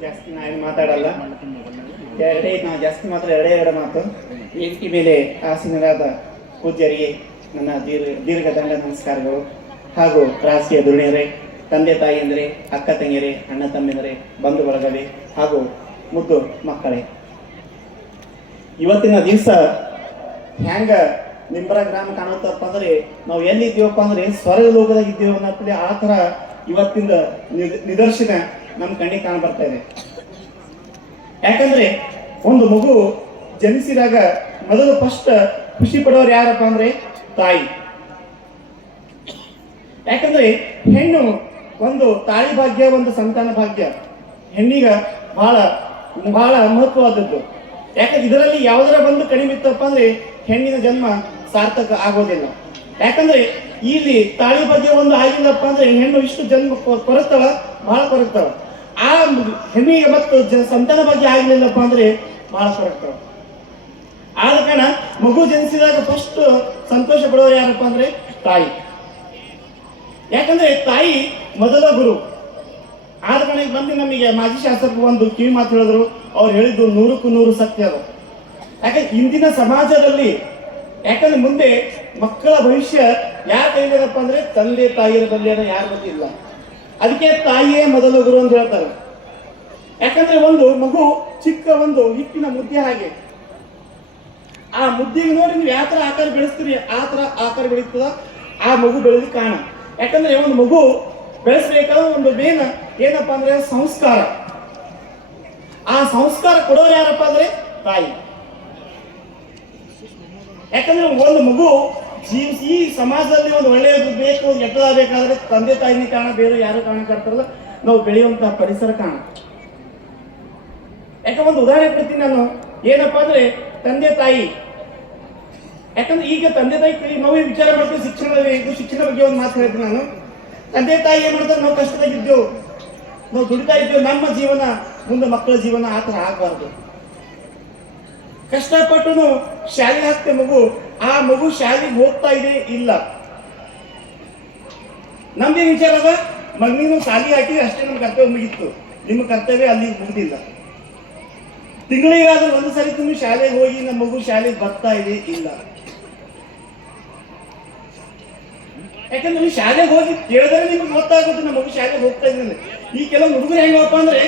ಜಾಸ್ತಿ ನಾ ಮಾತಾಡಲ್ಲ. ಜಾಸ್ತಿ ಮಾತ್ರ ಎರಡೇ, ಎರಡು ಮಾತು. ವೇದಿಕೆ ಮೇಲೆ ಆಸೀನರಾದ ಪೂಜ್ಯರಿಗೆ ನನ್ನ ದೀರ್ಘ ದಂಡ ನಮಸ್ಕಾರಗಳು. ಹಾಗೂ ರಾಜಕೀಯ ದುರ್ಣಿಯರೇ ತಂದೆ ತಾಯಿಯಂದರೆ ಅಕ್ಕ ತಂಗಿಯರೇ, ಅಣ್ಣ ತಮ್ಮಿಂದರೆ, ಬಂಧು ಬಳಗವೇ ಹಾಗೂ ಮುದ್ದು ಮಕ್ಕಳೇ. ಇವತ್ತಿನ ದಿವಸ ಹ್ಯಾಂಗ ನಿಂಬರ ಗ್ರಾಮ ಕಾಣುತ್ತಪ್ಪ ಅಂದ್ರೆ, ನಾವು ಎಲ್ಲಿ ಇದ್ದೀವಪ್ಪ ಅಂದ್ರೆ ಸ್ವರ್ಗ ಲೋಕದಾಗ ಇದ್ದೀವಿ ಅನ್ನೋದ್ರಲ್ಲಿ ಆ ತರ ಇವತ್ತಿನ ನಿದ- ನಿದರ್ಶನ ನಮ್ಮ ಕಣ್ಣಿಗೆ ಕಾಣ ಬರ್ತಾ ಇದೆ. ಯಾಕಂದ್ರೆ ಒಂದು ಮಗು ಜನಿಸಿದಾಗ ಮೊದಲು ಫಸ್ಟ್ ಖುಷಿ ಪಡೋರು ಯಾರಪ್ಪ ಅಂದ್ರೆ ತಾಯಿ. ಯಾಕಂದ್ರೆ ಹೆಣ್ಣು ಒಂದು ತಾಳಿ ಭಾಗ್ಯ, ಒಂದು ಸಂತಾನ ಭಾಗ್ಯ. ಹೆಣ್ಣಿಗ ಬಹಳ ಬಹಳ ಮಹತ್ವವಾದದ್ದು. ಯಾಕಂದ್ರೆ ಇದರಲ್ಲಿ ಯಾವುದರ ಬಂದು ಕಡಿಮೆ ಇತ್ತಪ್ಪ ಅಂದ್ರೆ ಹೆಣ್ಣಿನ ಜನ್ಮ ಸಾರ್ಥಕ ಆಗೋದಿಲ್ಲ. ಯಾಕಂದ್ರೆ ಇಲ್ಲಿ ತಾಳಿ ಬಗ್ಗೆ ಒಂದು ಆಗಿಲ್ಲಪ್ಪ ಅಂದ್ರೆ ಹೆಣ್ಣು ಇಷ್ಟು ಜನ್ಮ ಕೊ- ಕೊರಗ್ತಾಳ ಬಹಳ ಕೊರಗ್ತಾಳ ಆ ಹೆಣ್ಣಿಗೆ ಮತ್ತು ಸಂತಾನ ಬಗ್ಗೆ ಆಗಲಿಲ್ಲಪ್ಪ ಅಂದ್ರೆ ಬಹಳ ಕೊರಗ್ತಾಳ ಆದ ಕಾರಣ ಮಗು ಜನಿಸಿದಾಗ ಫಸ್ಟ್ ಸಂತೋಷ ಪಡೋರು ಯಾರಪ್ಪ ಅಂದ್ರೆ ತಾಯಿ. ಯಾಕಂದ್ರೆ ತಾಯಿ ಮೊದಲ ಗುರು. ಆದ ಕಾರಣ ಬಂದು ನಮಗೆ ಮಾಜಿ ಶಾಸಕರು ಒಂದು ಕಿವಿ ಮಾತು ಹೇಳಿದ್ರು. ಅವ್ರು ಹೇಳಿದ್ದು ನೂರಕ್ಕೂ ನೂರು ಸತ್ಯ ಅದು. ಯಾಕಂದ್ರೆ ಇಂದಿನ ಸಮಾಜದಲ್ಲಿ ಯಾಕಂದ್ರೆ ಮುಂದೆ ಮಕ್ಕಳ ಭವಿಷ್ಯ ಯಾರ ಕೈಲಿದಪ್ಪ ಅಂದ್ರೆ ತಂದೆ ತಾಯಿಯರ ಬಲ್ಲಿಯರ ಯಾರ ಬಗ್ಗೆ ಇಲ್ಲ. ಅದಕ್ಕೆ ತಾಯಿಯೇ ಮೊದಲು ಗುರು ಅಂತ ಹೇಳ್ತಾರೆ. ಯಾಕಂದ್ರೆ ಒಂದು ಮಗು ಚಿಕ್ಕ ಒಂದು ಹಿಟ್ಟಿನ ಮುದ್ದೆ ಹಾಗೆ. ಆ ಮುದ್ದೆಗೆ ನೋಡಿ ನೀವು ಯಾವ ತರ ಆಕಾರ ಬೆಳೆಸ್ತೀರಿ, ಆ ತರ ಆಕಾರ ಬೆಳೀತದ, ಆ ಮಗು ಬೆಳೆದು ಕಾಣ ಯಾಕಂದ್ರೆ ಒಂದು ಮಗು ಬೆಳೆಸಬೇಕಾದ ಒಂದು ಮೇನ್ ಏನಪ್ಪ ಅಂದ್ರೆ ಸಂಸ್ಕಾರ. ಆ ಸಂಸ್ಕಾರ ಕೊಡೋರು ಯಾರಪ್ಪ ಅಂದ್ರೆ ತಾಯಿ. ಯಾಕಂದ್ರೆ ಒಂದು ಮಗು ಈ ಸಮಾಜದಲ್ಲಿ ಒಂದು ಒಳ್ಳೆಯದು ಬೇಕು ಬೇಕಾದ್ರೆ ತಂದೆ ತಾಯಿನ ಕಾರಣ, ಬೇರೆ ಯಾರು ಕಾರಣ ಕಾಡ್ತಾರಲ್ಲ ನಾವು ಬೆಳೆಯುವಂತಹ ಪರಿಸರ ಕಾರಣ. ಯಾಕಂದ್ರೆ ಒಂದು ಉದಾಹರಣೆ ಕೊಡ್ತೀನಿ ನಾನು. ಏನಪ್ಪಾ ಅಂದ್ರೆ ತಂದೆ ತಾಯಿ. ಯಾಕಂದ್ರೆ ಈಗ ತಂದೆ ತಾಯಿ ಕೇಳಿ ನಾವು ವಿಚಾರ ಮಾಡ್ತೀವಿ ಶಿಕ್ಷಣ ಶಿಕ್ಷಣ ಬಗ್ಗೆ ಒಂದು ಮಾತು ಹೇಳ್ತೀನಿ ನಾನು. ತಂದೆ ತಾಯಿ ಏನ್ ಮಾಡ್ತಾರೆ? ನಾವು ಕಷ್ಟದಾಗಿದ್ದೆವು ನಾವು ದುಡಿತಾ ಇದ್ದೇವೆ. ನಮ್ಮ ಜೀವನ ಮುಂದೆ ಮಕ್ಕಳ ಜೀವನ ಆ ಥರ ಆಗಬಾರ್ದು. ಕಷ್ಟಪಟ್ಟು ಶಾಲೆಗೆ ಹಾಕ್ತೇವೆ ಮಗು. ಆ ಮಗು ಶಾಲೆಗೆ ಹೋಗ್ತಾ ಇದೆ? ಇಲ್ಲ. ನಮ್ದೇನ್ ವಿಚಾರ ಅದ? ಮಗನಿಗೂ ಶಾಲೆ ಹಾಕಿ ಅಷ್ಟೇ ನಮ್ಮ ಕರ್ತವ್ಯ ಮುಗಿತ್ತು ನಿಮ್ಮ ಕರ್ತವ್ಯ ಅಲ್ಲಿ ಮುಗಿದಿಲ್ಲ. ತಿಂಗಳಿಗಾದ್ರೂ ಒಂದು ಸರಿ ತುಂಬಿ ಶಾಲೆಗೆ ಹೋಗಿ ನಮ್ಮ ಮಗು ಶಾಲೆಗೆ ಬರ್ತಾ ಇದೆ? ಇಲ್ಲ. ಯಾಕಂದ್ರೆ ನೀವು ಶಾಲೆಗೆ ಹೋಗಿ ಕೇಳಿದ್ರೆ ನಿಮ್ಗೆ ಗೊತ್ತಾಗುತ್ತೆ ನಮ್ಮ ಮಗು ಶಾಲೆಗೆ ಹೋಗ್ತಾ ಇದ್ದೀನಿ ಈ ಕೆಲವು ಹುಡುಗರು ಹೆಂಗಪ್ಪ ಅಂದ್ರೆ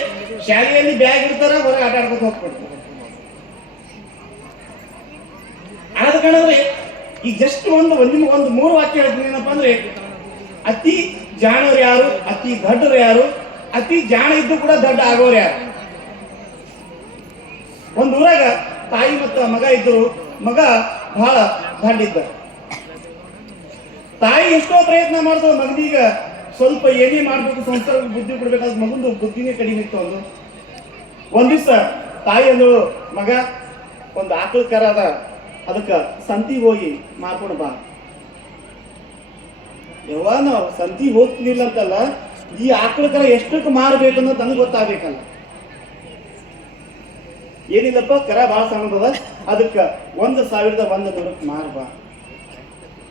ಶಾಲೆಯಲ್ಲಿ ಬ್ಯಾಗ್ ಇರ್ತಾರ ಹೊರಗೆ ಆಟ ಆಡ್ಕೊಂಡು ಹೋಗ್ಬಿಡ್ತಾರೆ ಆದ ಕಾರಣದ್ರೆ ಈಗ ಜಸ್ಟ್ ಒಂದು ಒಂದು ಒಂದು ಮೂರು ವಾಕ್ಯ ಹೇಳ್ತೀನಿ ಏನಪ್ಪ ಅಂದ್ರೆ, ಅತಿ ಜಾಣರು ಯಾರು, ಅತಿ ದಡ್ಡರು ಯಾರು, ಅತಿ ಜಾಣ ಇದ್ದು ಕೂಡ ದಡ್ಡ ಆಗೋರು ಯಾರು? ಒಂದು ಊರಾಗ ತಾಯಿ ಮತ್ತು ಮಗ ಇದ್ದರು ಮಗ ಬಹಳ ದಡ್ಡಿದ್ದ ತಾಯಿ ಎಷ್ಟೋ ಪ್ರಯತ್ನ ಮಾಡ್ತಾವ ಮಗನೀಗ ಸ್ವಲ್ಪ ಏನೇ ಮಾಡ್ಬೇಕು, ಸಂಸಾರ ಬುದ್ಧಿ ಕೊಡ್ಬೇಕಾದ್ರೆ ಮಗಂದು ಬುದ್ಧಿನೇ ಕಡಿಮೆ ಇತ್ತು ಒಂದು ಒಂದ್ ದಿವ್ಸ ತಾಯಿ ಅಂದು ಮಗ, ಒಂದು ಆಕಳ ಕರ ಅದಕ್ಕ ಸಂತಿ ಹೋಗಿ ಮಾರ್ಕೊಂಡು ಬಾ. ಯವ್ವ ಹೋಗ್ತಿಲ್ಲ ಹೋಗ್ತಿದಿಲ್ಲ ಅಂತಲ್ಲ, ಈ ಆಕಳ ಕರ ಎಷ್ಟಕ್ಕೆ ಮಾರಬೇಕು ಅನ್ನೋದು ನನಗೆ ಗೊತ್ತಾಗಬೇಕಲ್ಲ. ಏನಿಲ್ಲಪ್ಪ, ಕರ ಭಾಳ ಸಣ್ಣದ ಅದಕ್ಕೆ ಒಂದು ಸಾವಿರದ ಒಂದು ನೂರಕ್ಕೆ ಮಾರ್ಬಾ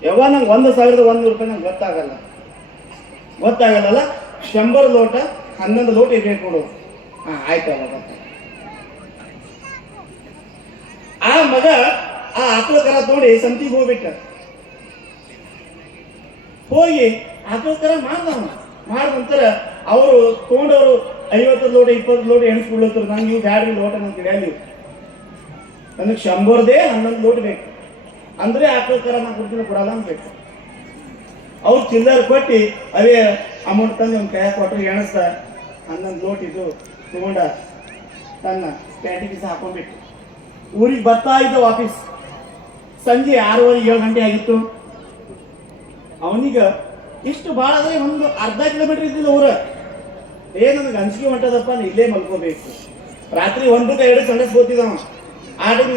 ಯವ್ವ, ನಂಗೆ ಒಂದು ಸಾವಿರದ ಒಂದು ರೂಪಾಯಿ ನಂಗೆ ಗೊತ್ತಾಗಲ್ಲ. ಗೊತ್ತಾಗಲ್ಲ ಶಂಬರ್ ಲೋಟ, ಹನ್ನೊಂದು ಲೋಟ ಇರ್ಬೇಕು ನೋಡು. ಹಾ ಆಯ್ತಲ್ಲ ಆ ಮಗ ಆ ಆಕಳ ಕರ ನೋಡಿ ಸಂತಿಗೆ ಹೋಗ್ಬಿಟ್ಟ. ಹೋಗಿ ಆಕಳ ಕರ ಮಾಡ್ದ ಮಾಡಿದ ನಂತರ ಅವರು ತಗೊಂಡವರು ಐವತ್ತು ಲೋಟ, ಇಪ್ಪತ್ತು ಲೋಟ ಎಣಿಸ್ಬಿಡ್ಲತ್ತರು ನಂಗೆ ಇವು ಬ್ಯಾಡ್ರಿ ಲೋಟ ಅಂತ ಹೇಳಿ ನನಗೆ ಶಂಬರ್ದೇ ಹನ್ನೊಂದು ಲೋಟ ಬೇಕು. ಅಂದ್ರೆ ಆಕಳ ಕರ ನಾ ಕೊಡ್ತೀನಿ, ಕೊಡಲ್ಲ ಬೇಕು ಅವ್ರು ಚಿಲ್ಲರ್ ಕೊಟ್ಟು ಅವೇ ಅಮೌಂಟ್ ತಂದು ಒಂದು ಕೈ ಕೊಟ್ಟರು ಎಣಸ್ತ ಹನ್ನೊಂದು ಲೋಟ ಇದು ತಗೊಂಡ ತನ್ನ ಪ್ಯಾಂಟಿಗೆ ಹಾಕೊಂಡ್ಬಿಟ್ಟು ಊರಿಗೆ ಬರ್ತಾ ಇದ್ದ ವಾಪಸ್. ಸಂಜೆ ಆರೂವರೆ, ಏಳು ಗಂಟೆ ಆಗಿತ್ತು. ಅವನಿಗ ಇಷ್ಟು ಭಾಳ ಅಂದ್ರೆ ಒಂದು ಅರ್ಧ ಕಿಲೋಮೀಟರ್ ಇದ್ದಿಲ್ಲ ಊರ. ಏ ನನಗೆ ಅಂಜಿಕೆ ಹೊಂಟದಪ್ಪ ಇಲ್ಲೇ ಮಲ್ಕೋಬೇಕು. ರಾತ್ರಿ ಒಂದಕ್ಕೆ ಎರಡು ಸಂಡಸ್ ಹೋಗ್ತಿದ್ದವ ಆ ಟೈಮ್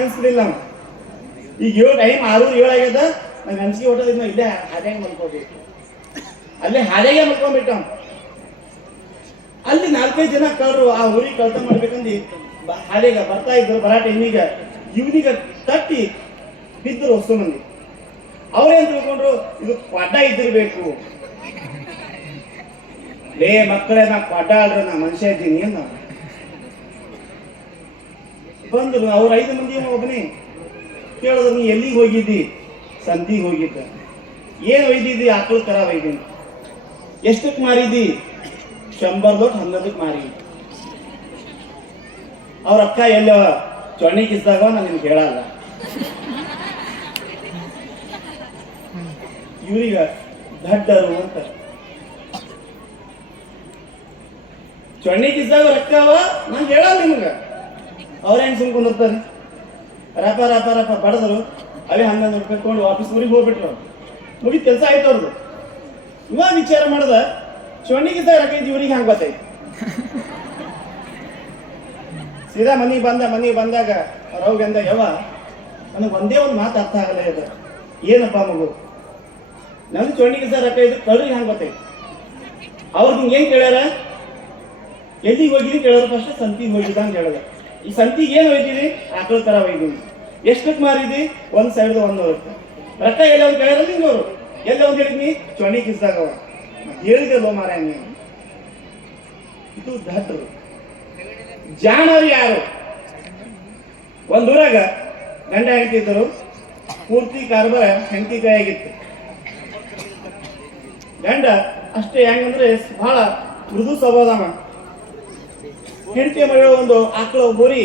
ಈಗ ಏಳು ಟೈಮ್ ಆರು ಏಳು ಆಗ್ಯದ. ನಂಗೆ ಅಂಜಿಕೆ ಹೊಟ್ಟದ ಇಲ್ಲೇ ಹಾದ್ಯಾಗ ಮಲ್ಕೋಬೇಕು. ಅಲ್ಲೇ ಹಾದ್ಯಾಗೆ ಮಲ್ಕೊಂಡ್ಬಿಟ್ಟ ಅಲ್ಲಿ ನಾಲ್ಕೈದು ಜನ ಕಳ್ರು, ಆ ಊರಿಗೆ ಕಳ್ತ ಮಾಡ್ಬೇಕಂದು ಹಾದ್ಯಾಗ ಬರ್ತಾ ಇದ್ರು ಬರಾ ಟೈಮಿಗ ಇವನಿಗ ತಟ್ಟಿ ಬಿದ್ದರು ಹೊಸ ಮಂದಿ ಅವ್ರೇನ್ ತಿಳ್ಕೊಂಡ್ರು, ಇದು ಪಡ್ಡ ಇದ್ದಿರ್ಬೇಕು. ಲೇ ಮಕ್ಕಳೇ, ನಾ ಪಡ್ಡಾಡ್ರೆ ನಾ ಮನುಷ್ಯ ಇದ್ದೀನಿ ಏನು ಬಂದ್ರು ಅವ್ರ ಐದು ಮಂದಿ ಒಬ್ಬನೇ ಕೇಳಿದ್ರು, ನೀ ಎಲ್ಲಿಗೆ ಹೋಗಿದ್ದಿ? ಸಂತಿಗೆ ಹೋಗಿದ್ದ. ಏನ್ ಒಯ್ದಿದ್ದಿ? ಆಕಳು ತರ ಒಯ್ದೀನಿ ಎಷ್ಟಕ್ಕೆ ಮಾರಿದ್ದಿ? ಶಂಬರ್ ದೊಡ್ಡ ಹನ್ನೊಂದಕ್ಕೆ ಮಾರಿ ಅವ್ರ ಅಕ್ಕ ಎಲ್ಲ ಚೊಣ್ಣಿ ಕಿಸ್ದಾಗ ನಾನು ನಿಮ್ಗೆ ಹೇಳಲ್ಲ. ಇವ್ರೀಗ ದಡ್ಡರು ಅಂತ. ಚೊಣ್ಣಿ ಕಿಸ್ದಾಗ ರೊಕ್ಕ ಅವ ನಾನು ಹೇಳಲ್ಲ ನಿಮ್ಗೆ. ಅವ್ರ ಹೆಂಗ್ ಸುಮ್ಕೊಂಡಿರ್ತಾರೆ ರಾಪ ರಾಪ, ರಪ ಬಡದರು, ಅವೇ ಹನ್ನೊಂದು ರೂಪಾಯಿ ವಾಪಸ್ ಊರಿಗೆ ಹೋಗ್ಬಿಟ್ರು ಮುಗಿ ಕೆಲಸ ಆಯ್ತು ಅವ್ರದ್ದು ಇವಾಗ ವಿಚಾರ ಮಾಡ್ದ ಚೊಣ್ಣಿಗೆ ರೊಕ್ಕ ಇದ್ದು ಇವ್ರಿಗೆ ಹಂಗೆ ಗೊತ್ತಾಯ್ತು? ಸೀದಾ ಮನೆಗೆ ಬಂದ, ಮನೆಗೆ ಬಂದಾಗ ಬಂದ ಯಾವ ನನಗೆ ಒಂದೇ ಒಂದು ಮಾತು ಅರ್ಥ ಆಗಲೇ ಇದೆ ಏನಪ್ಪ ಮಗು? ನನ್ನ ಚೋಣಿಗೆ ಸರ್ ರೊಕ್ಕ ಇದ್ದು ಕಳ್ರಿಗೆ ಹಂಗೆ ಗೊತ್ತೈತಿ? ಅವ್ರು ನಿಮ್ಗೆ ಏನು ಕೇಳ್ಯಾರ? ಎಲ್ಲಿಗೆ ಹೋಗಿರಿ ಕೇಳೋರು ಫಸ್ಟ್ ಸಂತಿಗೆ ಹೋಗಿದ್ದ ಅಂತ ಹೇಳಿದ. ಈ ಸಂತಿಗೆ ಏನು ಹೋಯ್ತೀರಿ ಆಕಳ ಥರ ಹೋಯ್ತೀವಿ ಎಷ್ಟಕ್ಕೆ ಮಾರಿದಿ ಒಂದ್ ಒಂದೂರು ರೂಪಾಯಿ ರೊಕ್ಕ ಎಲ್ಲ ಒಂದು ಕೇಳ್ಯಾರಲ್ಲ ಇನ್ನೂರು ಎಲ್ಲ ಒಂದು ಹೇಳಿದ್ನಿ? ಚೊಣಿ ಕಿಸ್ದಾಗ ಅವ ಲೋ ಮಾರ ನೀವು ಇದು ದಡ್ರು ಜಾಣರು ಯಾರು? ಒಂದೂರಾಗ ಗಂಡ ಹೆಂಡತಿ ಇದ್ದರು. ಪೂರ್ತಿ ಕಾರ್ಬಾರ ಹೆಂಡತಿ ಕೈಯಾಗಿತ್ತು. ಗಂಡ ಅಷ್ಟೇ ಹೆಂಗಂದ್ರೆ ಬಹಳ ಮೃದು ಸ್ವಭಾವದವ. ಹೆಂಡತಿ ಮಗಳು ಒಂದು ಆಕಳ ಹೋರಿ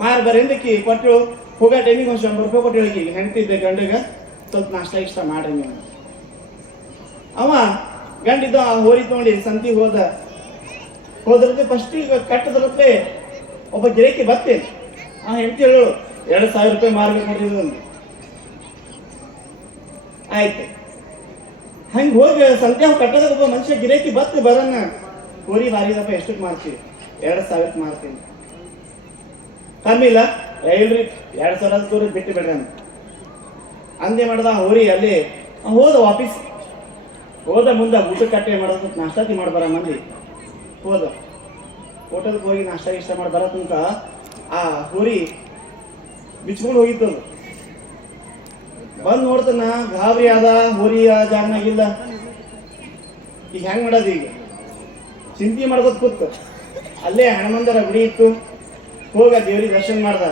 ಮಾರ್ ಬರಿಂದಕ್ಕಿ ಕೊಟ್ಟಳು ಹೋಗೋ ಟೈಮಿಗೆ ಒಂದು ಶಂಬರ್ ರೂಪಾಯಿ ಕೊಟ್ಟು ಹೇಳಿ ಹೆಂಡತಿ ಇದ್ದೆ ಗಂಡಗ, ಸ್ವಲ್ಪ ನಾಷ್ಟ ಇಷ್ಟ ಮಾಡ್ರಿ ನೀವು. ಅವ ಗಂಡಿದ್ದ ಆ ಹೋರಿ ತಗೊಂಡು ಸಂತಿಗೆ ಹೋದ. ಹೋದ್ರದ್ದು ಫಸ್ಟ್ ಈಗ ಕಟ್ಟದ್ರತ್ತೆ ಒಬ್ಬ ಗಿರಕಿ ಬತ್ತೆ. ಆ ಹೆಂಡತಿ ಹೇಳು, ಎರಡು ಸಾವಿರ ರೂಪಾಯಿ ಮಾರ್ಬೇಕು ನೋಡಿದ್ರು ಒಂದು ಆಯ್ತು. ಹಂಗೆ ಹೋಗಿ ಸಂತೆ ಕಟ್ಟದ ಒಬ್ಬ ಮನುಷ್ಯ ಗಿರೇಕಿ ಬತ್ ಬರನ್ನ ಹೋರಿ ಬಾರಿದಪ್ಪ ಎಷ್ಟಕ್ಕೆ ಮಾರ್ತೀವಿ ಎರಡು ಸಾವಿರಕ್ಕೆ ಮಾರ್ತೀನಿ ಕಮ್ಮಿ ಇಲ್ಲ ಇಲ್ರಿ, ಎರಡು ಸಾವಿರ ತೋರಿ ಬಿಟ್ಟು ಬಿಡ್ರಿ ಅಂತ ಅಂದೆ ಮಾಡ್ದ ಹೋರಿ ಅಲ್ಲಿ ಹೋದ ವಾಪಸ್. ಹೋದ ಮುಂದೆ ಊಟ ಕಟ್ಟೆ ಮಾಡೋದು ನಾಷ್ಟಾತಿ ಮಾಡ್ಬಾರ ಮಂದಿ ಹೋದ. ಹೋಟೆಲ್ಗೆ ಹೋಗಿ ನಾಷ್ಟ ಇಷ್ಟ ಮಾಡಿ ಬರೋ ಆ ಹೋರಿ ಬಿಚ್ಕೊಂಡು ಹೋಗಿತ್ತು ಬಂದು ನೋಡ್ತಾನ, ಗಾಬರಿ ಆದ ಹೋರಿ ಜಾಗನಾಗಿಲ್ಲ ಈಗ ಹೆಂಗ್ ಮಾಡೋದು ಈಗ? ಚಿಂತೆ ಮಾಡ್ಕೋತ ಕೂತ್. ಅಲ್ಲೇ ಹನುಮಂದರ ಗುಡಿ ಇತ್ತು. ಹೋಗ ದೇವ್ರಿಗೆ ದರ್ಶನ ಮಾಡ್ದ.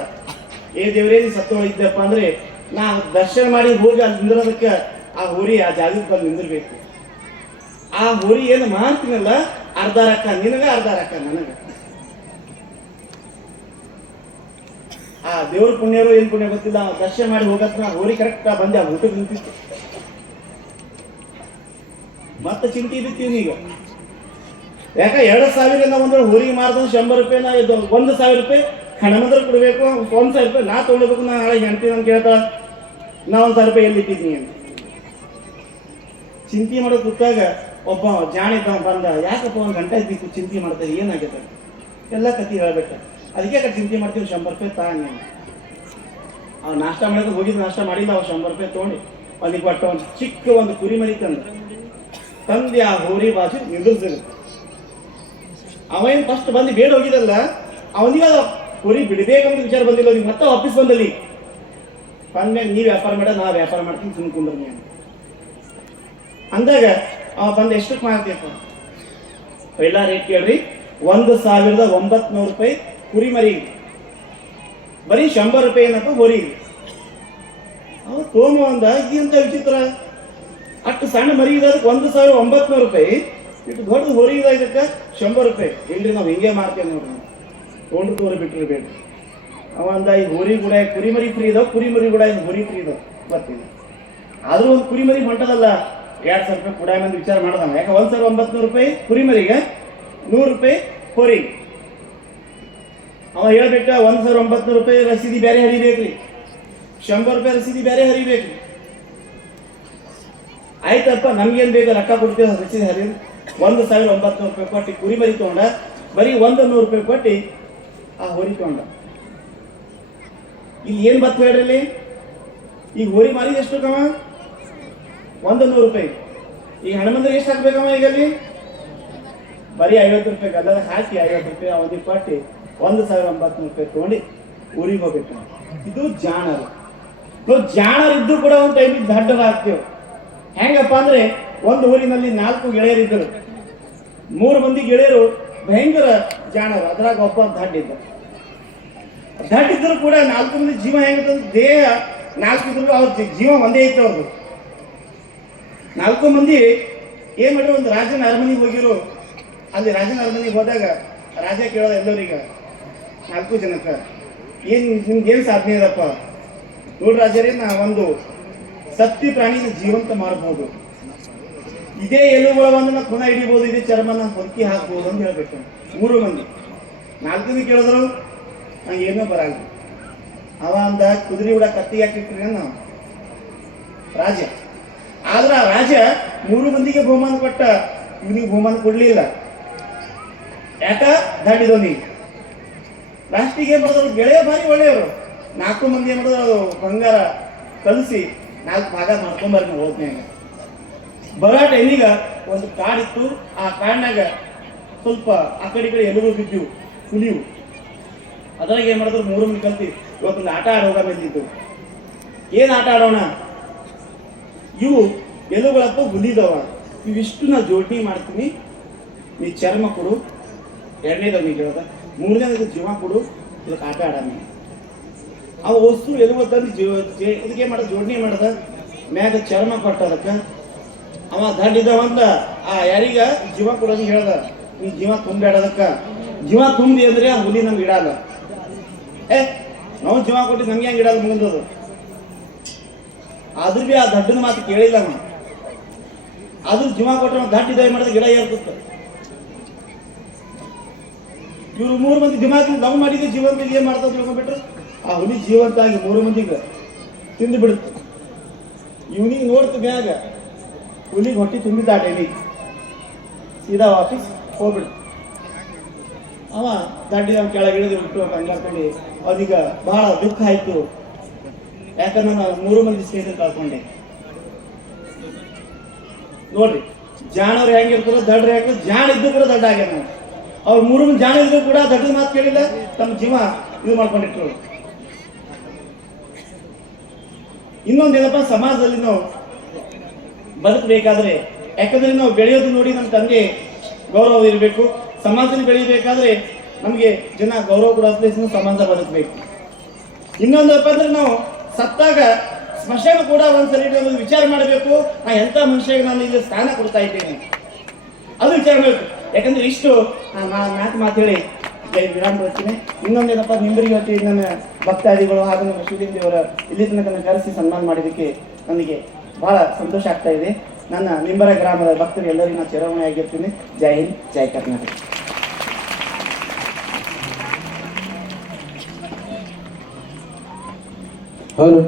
ಏ ದೇವ್ರೇ, ನೀ ಸತ್ತು ಹೋಗಿದ್ದಪ್ಪ ಅಂದ್ರೆ, ನಾ ದರ್ಶನ ಮಾಡಿ ಹೋಗಿ ಅಲ್ಲಿ ನಿಂದಿರೋದಕ್ಕೆ ಆ ಹೋರಿ ಆ ಜಾಗಕ್ಕೆ ಬಂದು ನಿಂದಿರ್ಬೇಕು. ಆ ಹೋರಿ ಏನು ಮಾಡ್ತೀನಲ್ಲ ಅರ್ಧ ರೊಕ್ಕ. ನಿನಗ ಅರ್ಧ ರೊಕ್ಕ, ನನಗ. ಆ, ದೇವ್ರ ಪುಣ್ಯರು ಏನ್ ಪುಣ್ಯ ಗೊತ್ತಿಲ್ಲ? ದರ್ಶನ ಮಾಡಿ ಹೋಗತ್ರ ಹೋರಿ ಕರೆಕ್ಟ್ ಬಂದೆ ಊಟ ನಿಂತಿತ್ತು ಮತ್ತೆ ಚಿಂತೆ ಬಿತ್ತೀವಿ ಈಗ ಯಾಕ, ಎರಡು ಸಾವಿರ ಒಂದು ಹೋರಿಗೆ ಮಾರ್ದ ಶಂಬರ್ ನಾ ಇದು ಒಂದು ಸಾವಿರ ರೂಪಾಯಿ ಹಣಮಂದ್ರ ಕೊಡ್ಬೇಕು, ಒಂದು ಸಾವಿರ ರೂಪಾಯಿ ನಾ ತೊಗೊಳ್ಬೇಕು, ನಾ ನಾಳೆ ಹೆಂಡತಿ ಅಂತ ಕೇಳ್ತಾ, ನಾ ಒಂದ್ ಸಾವಿರ ರೂಪಾಯಿ ಎಲ್ಲಿಟ್ಟಿದ್ದೀನಿ ಅಂತ. ಚಿಂತೆ ಮಾಡೋ ಕೂತಾಗ ಒಬ್ಬ ಜಾಣಿದ್ದ ಬಂದ, ಯಾಕಪ್ಪ ಒಂದು ಗಂಟೆ ಇದ್ದಿತ್ತು ಚಿಂತೆ ಮಾಡ್ತಾರೆ ಏನಾಗಿದೆ ಎಲ್ಲ ಕತಿ ಹೇಳ್ಬೇಕ ಅದಕ್ಕೆ ಯಾಕೆ ಚಿಂತೆ ಮಾಡ್ತೀವಿ ಶಂಬರ್ ರೂಪಾಯಿ ತಾಂಗ ಅವ್ನು ನಾಷ್ಟ ಮಾಡಿದ್ರೆ ಹೋಗಿದ್ದು ನಾಷ್ಟ ಮಾಡಿಲ್ಲ, ಅವ್ರು ಶಂಬರ್ ರೂಪಾಯಿ ತೊಗೊಂಡು ಅಲ್ಲಿ ಬಟ್ಟ ಒಂದು ಚಿಕ್ಕ ಒಂದು ಕುರಿ ಮರಿ ತಂದ. ತಂದು ಆ ಹೋರಿ ಬಾಜು ನಿಂದಿರ್ಸಿದ್ರು ಅವನು ಫಸ್ಟ್ ಬಂದು ಬೇಡ ಹೋಗಿದಲ್ಲ ಅವನಿಗೆ ಅದು ಕುರಿ ಬಿಡಬೇಕಂತ ವಿಚಾರ ಬಂದಿಲ್ಲ ನೀವು ಮತ್ತೆ ವಾಪಸ್ ಬಂದಲ್ಲಿ. ಬಂದ್ಮೇಲೆ ನೀವು ವ್ಯಾಪಾರ ಮಾಡ, ನಾ ವ್ಯಾಪಾರ ಮಾಡ್ತೀನಿ ಸುಮ್ ಕುಂದ್ರ ನೀನು. ಅಂದಾಗ ಅವ ಬಂದು ಎಷ್ಟಕ್ಕೆ ಮಾಡ್ತೀಯಪ್ಪ ಎಲ್ಲ ರೇಟ್ ಕೇಳ್ರಿ, ಒಂದು ಸಾವಿರದ ಒಂಬತ್ನೂರು ರೂಪಾಯಿ ಕುರಿ ಮರಿ. ಬರೀ ಶಂಬರ್ ರೂಪಾಯಿ ಏನಪ್ಪ ಹೊರಿ. ಅವ ತೋಮ ಅಂದ ಇದಂತ ವಿಚಿತ್ರ. ಅಷ್ಟು ಸಣ್ಣ ಮರಿ ಇದಕ್ಕೆ ಒಂದು ಸಾವಿರ ಒಂಬತ್ನೂರು ರೂಪಾಯಿ. ಇಟ್ಟು ದೊಡ್ಡ ಹೊರಿ ಇದಕ್ಕೆ ಶಂಬರ್ ರೂಪಾಯಿ. ಇಲ್ರಿ ನಾವು ಹಿಂಗೆ ಮಾಡ್ತೇವೆ ನೋಡ್ರಿ ತೊಗೊಂಡು ತೋರಿ ಬಿಟ್ರಿ ಅವ ಅಂದ, ಈ ಹೋರಿ ಕೂಡ ಕುರಿ ಮರಿ ಫ್ರೀ ಇದಾವ, ಕುರಿ ಮರಿ ಕೂಡ ಇದು ಹೊರಿ ಫ್ರೀ ಇದಾವ. ಬರ್ತೀನಿ. ಆದ್ರೂ ಒಂದು ಕುರಿ ಮರಿ ಹೊಂಟದಲ್ಲ. ಎರಡು ಸಾವಿರ ರೂಪಾಯಿ ಮಂದಿ ವಿಚಾರ ಮಾಡ್ದ ಯಾಕೆ ಒಂದು ಸಾವಿರ ಒಂಬತ್ನೂರು ರೂಪಾಯಿ ಕುರಿ ಮರಿಗೆ, ನೂರು ರೂಪಾಯಿ ಹೋರಿ. ಅವ ಹೇಳ್ಬಿಟ್ಟ ಒಂದ್ ಸಾವಿರ ಒಂಬತ್ನೂರು ರೂಪಾಯಿ ರಸೀದಿ ಬೇರೆ ಹರಿಬೇಕ್ರಿ. ಶಂಬರ್ ರೂಪಾಯಿ ರಸೀದಿ ಬೇರೆ ಹರಿಬೇಕ್ರಿ. ಆಯ್ತಪ್ಪ, ನಮ್ಗೇನ್ ಬೇಕು? ರೊಕ್ಕ ಕೊಡ್ತೀವಿ ರಸೀದಿ ಹರಿ ಒಂದು ಸಾವಿರ ಒಂಬತ್ನೂರು ರೂಪಾಯಿ ಕೊಟ್ಟು, ಕುರಿ ಮರಿ ತಗೊಂಡ, ಬರೀ ಒಂದು ನೂರು ರೂಪಾಯಿ ಕೊಟ್ಟು, ಆ ಹೋರಿ ತಗೊಂಡ. ಇಲ್ಲಿ ಏನ್ ಬತ್ ಹೇಳ್ರಿ? ಈಗ ಹೋರಿ ಮಾರಿದ ಎಷ್ಟು ಕಮ ಒಂದು ನೂರು ರೂಪಾಯಿ. ಈಗ ಹಣಮಂದಿಗೆ ಎಷ್ಟು ಹಾಕ್ಬೇಕಮ್ಮ ಈಗ ಅಲ್ಲಿ? ಬರೀ ಐವತ್ತು ರೂಪಾಯಿ ಗಲ್ಲ ಹಾಕಿ ಐವತ್ತು ರೂಪಾಯಿ ಅವಧಿ ಕೊಟ್ಟು ಒಂದು ಸಾವಿರ ಒಂಬತ್ನೂರು ರೂಪಾಯಿ ತಗೊಂಡು ಊರಿಗೆ ಹೋಗ್ಬೇಕು ಇದು ಜಾಣರು. ನಾವು ಜಾಣರಿದ್ದು ಕೂಡ ಒಂದು ಟೈಮಿಗೆ ದಡ್ಡರ ಹಾಕ್ತೇವೆ ಹೆಂಗಪ್ಪ ಅಂದ್ರೆ ಒಂದು ಊರಿನಲ್ಲಿ ನಾಲ್ಕು ಗೆಳೆಯರಿದ್ದರು. ಮೂರು ಮಂದಿ ಗೆಳೆಯರು ಭಯಂಕರ ಜಾಣರು. ಅದ್ರಾಗ ಒಬ್ಬ ದಡ್ಡಿದ್ದ. ದಡ್ಡಿದ್ರು ಕೂಡ ನಾಲ್ಕು ಮಂದಿ ಜೀವ ಹೆಂಗಂತಂದ್ರೆ ದೇಹ ನಾಲ್ಕು ಇದ್ರು ಅವ್ರ ಜೀವ ಒಂದೇ ಇತ್ತು ಅವ್ರದ್ದು ನಾಲ್ಕು ಮಂದಿ ಏನ್ ಮಾಡಿ ಒಂದು ರಾಜನ ಅರಮನೆಗೆ ಹೋಗಿರು ಅಲ್ಲಿ ರಾಜನ ಅರಮನೆಗೆ ಹೋದಾಗ ರಾಜ ಕೇಳೋದು ಎಲ್ಲರಿಗೆ. ನಾಲ್ಕು ಜನಕ್ಕೆ. ಏನು ನಿಮ್ಗೇನು ಸಾಧನೆ ಇದಪ್ಪ ನೋಡ್ರಾಜರೇ ನಾ ಒಂದು ಸತ್ತಿ ಪ್ರಾಣಿನ ಜೀವಂತ ಮಾಡಬಹುದು ಇದೇ ಎಲುಬುಳವನ್ನು ನಾ ಪುನಃ ಹಿಡಿಬಹುದು ಇದೇ ಚರ್ಮನ ಹೊಕ್ಕಿ ಹಾಕ್ಬೋದು ಅಂತ ಹೇಳ್ಬೇಕು. ಮೂರು ಮಂದಿ. ನಾಲ್ಕು ಮಂದಿ ಕೇಳಿದ್ರು. ನಂಗೆ ಏನೂ ಬರಲ್ಲ. ಅವ ಅಂದ, ಕುದುರೆ ಕೂಡ ಕತ್ತಿ ಹಾಕಿಟ್ರಿ ನಾವು? ರಾಜ. ಆದ್ರೆ ಆ ರಾಜ ಮೂರು ಮಂದಿಗೆ ಬಹುಮಾನ ಕೊಟ್ಟ. ಇವನಿಗೆ ಬಹುಮಾನ ಕೊಡ್ಲಿಲ್ಲ. ಯಾಕ? ದಾಟಿದವನಿ ಲಾಸ್ಟಿಗೆ ಏನ್ ಮಾಡಿದ್ರು? ಗೆಳೆಯ ಭಾರಿ ಒಳ್ಳೆಯವರು. ನಾಲ್ಕು ಮಂದಿ ಏನ್ ಮಾಡಿದ್ರು? ಬಂಗಾರ ಕಲಸಿ ನಾಲ್ಕು ಭಾಗ ಮಾಡ್ಕೊಂಬರ್ರಿ ನಾವು ಹೋದ್ನ್ಯಾಗ ಬರೋ ಟೈಮಿಗ ಒಂದು ಕಾಡಿತ್ತು. ಆ ಕಾಡಿನಾಗ ಸ್ವಲ್ಪ ಆ ಕಡೆ ಕಡೆ ಎಲ್ಲರೂ ಬಿದ್ದಿವು ಹುಲಿವು ಅದ್ರಾಗ ಏನು ಮಾಡಿದ್ರು? ಮೂರು ಮಂದಿ ಕಲ್ತಿ ಇವತ್ತೊಂದು ಆಟ ಆಡೋಗ ಬಂದಿದ್ದು ಏನು ಆಟ ಆಡೋಣ? ಇವು ಎಲುಗಳಪ್ಪ ಹುಲಿದವ ಇವಿಷ್ಟು ನಾ ಜೋಟಿ ಮಾಡ್ತೀನಿ. ನೀ ಚರ್ಮ ಕೊಡು. ಎರಡನೇದ ನೀ ಕೇಳ್ದ ಮೂರನೇದ ಜೀವ ಕೊಡು. ಇದಕ್ಕೆ ಆಟ ಆಡಮಿ. ಆ ವಸ್ತು ಎಲ್ಲಿ ತಂದು ಜೀವ ಇದಕ್ಕೆ ಮಾಡೋದು? ಜೋಡಣೆ ಮಾಡ್ದ. ಮ್ಯಾಗ ಚರ್ಮ ಕೊಟ್ಟ ಅದಕ್ಕೆ. ಅವ ದಂಡಿದವಂತ ಆ ಯಾರಿಗ ಜೀವ ಕೊಡೋದು ಹೇಳ್ದ. ನೀ ಜೀವ ತುಂಬೇಡದಕ್ಕ ಜೀವ ತುಂಬಿ ಅಂದ್ರೆ ಆ ಹುಲಿ ನಮ್ಗೆ ಇಡಲ್ಲ. ಏ, ನಾವು ಜೀವ ಕೊಟ್ಟು ನಮ್ಗೆ ಹೆಂಗೆ ಇಡಲ್ಲ ಮುಂದದು ಆದ್ರೂ ಬಿ ಆ ದಡ್ಡನ ಮಾತು ಕೇಳಿಲ್ಲ ಅವ. ಆದ್ರೂ ಜೀವ ಕೊಟ್ಟರೆ ದಡ್ಡಿದ ಮಾಡಿದ್ರೆ ಗಿಡ ಏರ್ತಿತ್ತು ಇವ್ರು ಮೂರು ಮಂದಿ ದಿಮಾಕ್ ಲವ್ ಮಾಡಿದ್ರೆ ಜೀವಂತ ಏನ್ ಮಾಡ್ತಾ ತಿಳ್ಕೊಂಡ್ಬಿಟ್ರು? ಆ ಹುಲಿ ಜೀವಂತ ಆಗಿ ಮೂರು ಮಂದಿಗೆ ತಿಂದು ಬಿಡುತ್ತೆ. ಇವನಿಗೆ ನೋಡ್ತು ಮ್ಯಾಗ ಹುಲಿಗೆ ಹೊಟ್ಟಿ ತುಂಬಿದ್ದ ಆ ಟೈಮಿಗೆ ಸೀದಾ ವಾಪಸ್ ಹೋಗ್ಬಿಡ್ತು ಅವ ದಾಡಿ ಅವ್ನ ಕೆಳಗೆ ಇಳಿದು ಬಿಟ್ಟು ಕಂಗಾಡ್ಕೊಂಡು ಅವನಿಗ ಬಹಳ ದುಃಖ ಆಯ್ತು. ಯಾಕಂದ್ರೆ ನಾನು ಮೂರು ಮಂದಿ ಸ್ನೇಹಿತರು ಕಳ್ಕೊಂಡೆ. ನೋಡ್ರಿ, ಜಾಣವ್ರು ಹೆಂಗಿರ್ತಾರೋ ದಡ್ರ ಹೆಂಗ ಜಾಣ ಇದ್ದು ಕೂಡ ದಡ್ಡ ಆಗ್ಯಾನ ನಾವು ಅವ್ರು ಮೂರು ಜಾಣ ಇದ್ರು ಕೂಡ ದೊಡ್ಡ ಮಾತು ಕೇಳಿಲ್ಲ, ತಮ್ಮ ಜೀವ ಇದು ಮಾಡ್ಕೊಂಡಿಟ್ರು. ಇನ್ನೊಂದೇನಪ್ಪ ಸಮಾಜದಲ್ಲಿ ನಾವು ಬದುಕಬೇಕಾದ್ರೆ, ಯಾಕಂದ್ರೆ ನಾವು ಬೆಳೆಯೋದು ನೋಡಿ ನಮ್ಮ ತಂದೆ ಗೌರವ ಇರಬೇಕು. ಸಮಾಜದಲ್ಲಿ ಬೆಳಿಬೇಕಾದ್ರೆ ನಮಗೆ ಜನ ಗೌರವ ಕೊಡೋದ್ರೆ ಸಮಾಜ ಬದುಕಬೇಕು. ಇನ್ನೊಂದಪ್ಪ ಅಂದ್ರೆ ನಾವು ಸತ್ತಾಗ ಸ್ಮಶಾನ ಕೂಡ ಒಂದ್ಸರಿ ಒಂದು ವಿಚಾರ ಮಾಡಬೇಕು. ನಾ ಎಂತ ಮನುಷ್ಯಗೆ ನಾನು ಇಲ್ಲಿ ಸ್ಥಾನ ಕೊಡ್ತಾ ಇದ್ದೇನೆ. ಅದು ವಿಚಾರ ಮಾಡಬೇಕು. ಯಾಕಂದ್ರೆ ಇಷ್ಟು ನಾಲ್ಕು ಮಾತು ಹೇಳಿ. ಜೈ ವಿರಾಮ ಬರ್ತೀನಿ ಇನ್ನೊಂದೇನಪ್ಪ ನಿಂಬರಿಗೆ ನನ್ನ ಭಕ್ತಾದಿಗಳು ಹಾಗೂ ನಮ್ಮ ದೇವರ ಇಲ್ಲಿ ತನಕ ಕರೆಸಿ ಸನ್ಮಾನ ಮಾಡಿದ್ದಕ್ಕೆ ನನಗೆ ಬಹಳ ಸಂತೋಷ ಆಗ್ತಾ ಇದೆ. ನನ್ನ ನಿಂಬರ ಗ್ರಾಮದ ಭಕ್ತರು ಎಲ್ಲರಿಗೂ ನಾನು ಚಿರವಣೆ ಆಗಿರ್ತೀನಿ. ಜೈ ಹಿಂದ್, ಜೈ ಕರ್ನಾಟಕ. ಹೌದು.